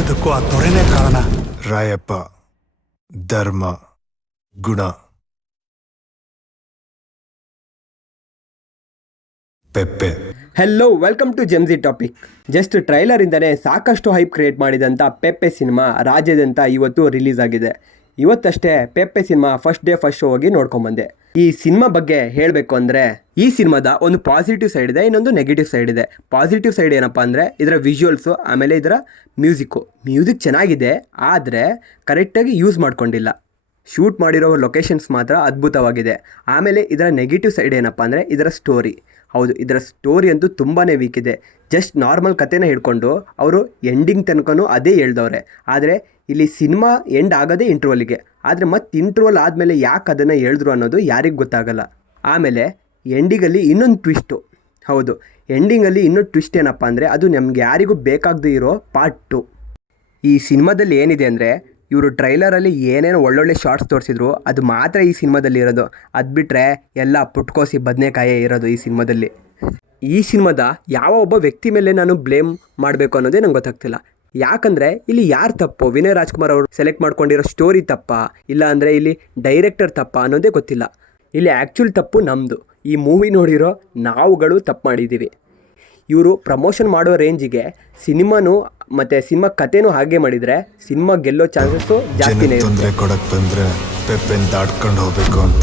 ಎಲ್ಲದಕ್ಕೂ ಆ ದೊರೆನೇ ಕಾರಣ. Rayappa, Dharma, Guna, Pepe. Hello, welcome to ಜೆಮ್ಸಿ ಟಾಪಿಕ್. ಜಸ್ಟ್ ಟ್ರೈಲರಿಂದನೇ ಸಾಕಷ್ಟು ಹೈಪ್ ಕ್ರಿಯೇಟ್ ಮಾಡಿದಂಥ ಪೆಪ್ಪೆ ಸಿನಿಮಾ ರಾಜ್ಯಾದ್ಯಂತ ಇವತ್ತು ರಿಲೀಸ್ ಆಗಿದೆ. ಇವತ್ತಷ್ಟೇ Pepe cinema first day first show ಹೋಗಿ ನೋಡ್ಕೊಂಬಂದೆ. ಈ ಸಿನಿಮಾ ಬಗ್ಗೆ ಹೇಳಬೇಕು ಅಂದರೆ, ಈ ಸಿನಿಮಾದ ಒಂದು ಪಾಸಿಟಿವ್ ಸೈಡ್ ಇದೆ, ಇನ್ನೊಂದು ನೆಗೆಟಿವ್ ಸೈಡ್ ಇದೆ. ಪಾಸಿಟಿವ್ ಸೈಡ್ ಏನಪ್ಪ ಅಂದರೆ ಇದರ ವಿಜುವಲ್ಸು, ಆಮೇಲೆ ಇದರ ಮ್ಯೂಸಿಕ್ ಚೆನ್ನಾಗಿದೆ, ಆದರೆ ಕರೆಕ್ಟಾಗಿ ಯೂಸ್ ಮಾಡ್ಕೊಂಡಿಲ್ಲ. ಶೂಟ್ ಮಾಡಿರೋ ಲೊಕೇಶನ್ಸ್ ಮಾತ್ರ ಅದ್ಭುತವಾಗಿದೆ. ಆಮೇಲೆ ಇದರ ನೆಗೆಟಿವ್ ಸೈಡ್ ಏನಪ್ಪ ಅಂದರೆ ಇದರ ಸ್ಟೋರಿ. ಹೌದು, ಇದರ ಸ್ಟೋರಿ ಅಂತೂ ತುಂಬಾ ವೀಕ್ ಇದೆ. ಜಸ್ಟ್ ನಾರ್ಮಲ್ ಕಥೆನ ಹಿಡ್ಕೊಂಡು ಅವರು ಎಂಡಿಂಗ್ ತನಕನೂ ಅದೇ ಹೇಳ್ದವ್ರೆ. ಆದರೆ ಇಲ್ಲಿ ಸಿನಿಮಾ ಎಂಡ್ ಆಗೋದೇ ಇಂಟ್ರ್ವಲ್ಗೆ. ಆದರೆ ಮತ್ತೆ ಇಂಟ್ರ್ವಲ್ ಆದಮೇಲೆ ಯಾಕೆ ಅದನ್ನು ಹೇಳಿದ್ರು ಅನ್ನೋದು ಯಾರಿಗೆ ಗೊತ್ತಾಗಲ್ಲ. ಆಮೇಲೆ ಎಂಡಿಂಗಲ್ಲಿ ಇನ್ನೊಂದು ಟ್ವಿಸ್ಟು. ಹೌದು, ಎಂಡಿಂಗಲ್ಲಿ ಇನ್ನೊಂದು ಟ್ವಿಸ್ಟ್ ಏನಪ್ಪ ಅಂದರೆ ಅದು ನಮ್ಗೆ ಯಾರಿಗೂ ಬೇಕಾಗದೇ ಇರೋ ಪಾರ್ಟ್ 2. ಈ ಸಿನಿಮಾದಲ್ಲಿ ಏನಿದೆ ಅಂದರೆ, ಇವರು ಟ್ರೈಲರಲ್ಲಿ ಏನೇನು ಒಳ್ಳೊಳ್ಳೆ ಶಾರ್ಟ್ಸ್ ತೋರಿಸಿದ್ರು ಅದು ಮಾತ್ರ ಈ ಸಿನಿಮಾದಲ್ಲಿ ಇರೋದು. ಅದು ಬಿಟ್ಟರೆ ಎಲ್ಲ ಪುಟ್ಕೋಸಿ ಬದನೆಕಾಯೇ ಇರೋದು ಈ ಸಿನಿಮಾದಲ್ಲಿ. ಈ ಸಿನಿಮಾದ ಯಾವ ಒಬ್ಬ ವ್ಯಕ್ತಿ ಮೇಲೆ ನಾನು ಬ್ಲೇಮ್ ಮಾಡಬೇಕು ಅನ್ನೋದೇ ನಂಗೆ ಗೊತ್ತಾಗ್ತಿಲ್ಲ. ಯಾಕಂದರೆ ಇಲ್ಲಿ ಯಾರು ತಪ್ಪು, ವಿನಯ್ ರಾಜ್ಕುಮಾರ್ ಅವರು ಸೆಲೆಕ್ಟ್ ಮಾಡ್ಕೊಂಡಿರೋ ಸ್ಟೋರಿ ತಪ್ಪಾ, ಇಲ್ಲ ಅಂದರೆ ಇಲ್ಲಿ ಡೈರೆಕ್ಟರ್ ತಪ್ಪಾ ಅನ್ನೋದೇ ಗೊತ್ತಿಲ್ಲ. ಇಲ್ಲಿ ಆ್ಯಕ್ಚುಲ್ ತಪ್ಪು ನಮ್ಮದು. ಈ ಮೂವಿ ನೋಡಿರೋ ನಾವುಗಳು ತಪ್ಪು ಮಾಡಿದ್ದೀವಿ. ಇವರು ಪ್ರಮೋಷನ್ ಮಾಡೋ ರೇಂಜಿಗೆ ಸಿನಿಮಾನು ಮತ್ತು ಸಿನಿಮಾ ಕಥೆನೂ ಹಾಗೆ ಮಾಡಿದರೆ ಸಿನಿಮಾ ಗೆಲ್ಲೋ ಚಾನ್ಸಸ್ಸು ಜಾಸ್ತಿನೇ. ತೊಂದರೆ ಕೊಡಕ್ಕೆ ಬಂದರೆ ಪೆಪ್ಪೆನ್ ದಾಟ್ಕೊಂಡು ಹೋಗ್ಬೇಕು ಅಂತ.